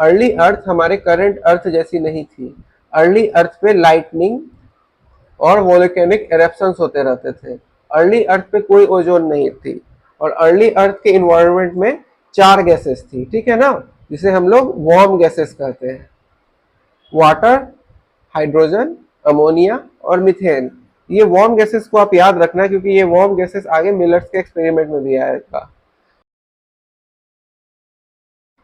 Early अर्थ हमारे current अर्थ जैसी नहीं थी। अर्ली अर्थ पे लाइटनिंग और वोल्केनिक एरप्शंस होते रहते थे। अर्ली अर्थ पे कोई ओजोन नहीं थी। और अर्ली अर्थ के इन्वायरमेंट में 4 गैसेस थी, ठीक है ना, जिसे हम लोग वार्म गैसेस कहते हैं। वाटर, हाइड्रोजन, अमोनिया और मीथेन। ये वार्म गैसेस को आप याद रखना, क्योंकि ये वार्म गैसेस आगे मिलर्स के एक्सपेरिमेंट में भी आएगा।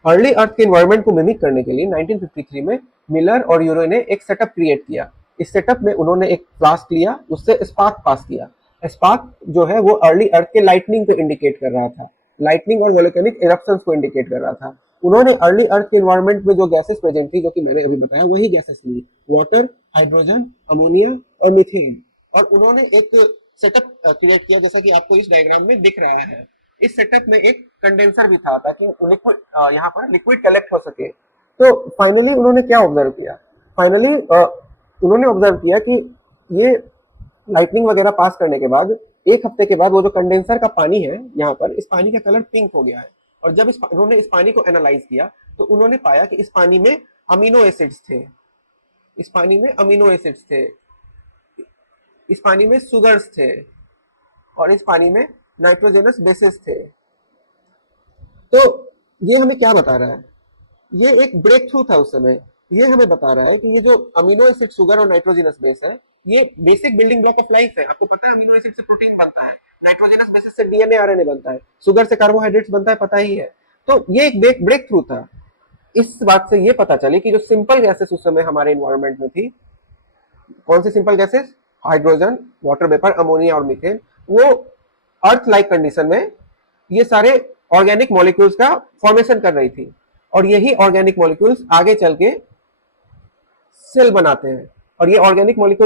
अर्ली अर्थ के एनवायरनमेंट को मिमिक करने के लिए 1953 में मिलर और यूरे ने एक सेटअप क्रिएट किया। इस सेटअप में उन्होंने एक फ्लास्क लिया, उससे स्पार्क पास किया। स्पार्क जो है वो अर्ली अर्थ के लाइटनिंग को इंडिकेट कर रहा था, लाइटनिंग और वोल्केनिक इरप्शंस को इंडिकेट कर रहा था। उन्होंने अर्ली अर्थ के एनवायरनमेंट में जो गैसेस प्रेजेंट थी, जो कि मैंने अभी बताया, वही गैसेस ली, वाटर, हाइड्रोजन, अमोनिया और मीथेन। और उन्होंने एक सेटअप क्रिएट किया, जैसा कि आपको इस डायग्राम में दिख रहा है। इस सेटअप में एक कंडेंसर भी था, ताकि लिक्विड यहाँ पर लिक्विड कलेक्ट हो सके। तो फाइनली उन्होंने क्या ऑब्जर्व किया? फाइनली उन्होंने ऑब्जर्व किया कि ये लाइटनिंग वगैरह पास करने के बाद 1 हफ्ते के बाद वो जो कंडेंसर का पानी है यहाँ पर, इस पानी का कलर पिंक हो गया है। और जब उन्होंने इस पानी को एनालाइज किया तो उन्होंने पाया कि इस पानी में अमीनो एसिड्स थे, इस पानी में अमीनो एसिड्स थे, इस पानी में सुगर्स थे और इस पानी में नाइट्रोजनस बेसेस थे। तो ये हमें क्या बता रहा है? ये एक ब्रेक थ्रू था उस समय। ये हमें बता रहा है कि ये जो अमीनो एसिड, सुगर और नाइट्रोजनस बेस है, ये basic building block of life है। आपको पता है अमीनो एसिड से प्रोटीन बनता है, नाइट्रोजनस बेसिस से डीएनए आरएनए बनता है, सुगर से कार्बोहाइड्रेट्स बनता है, पता ही है। तो ये एक ब्रेक थ्रू था। इस बात से ये पता चली कि जो सिंपल गैसेस उस समय हमारे एनवायरनमेंट में थी, कौन सी simple gases? Hydrogen, water vapour, ammonia और मीथेन, वो अर्थ लाइक कंडीशन में ये सारे ऑर्गेनिक मॉलिक्यूल्स का फॉर्मेशन कर रही थी। और यही ऑर्गेनिक मॉलिक्यूल्स आगे चल के सेल बनाते हैं। और ये ऑर्गेनिक मॉलिक्यूल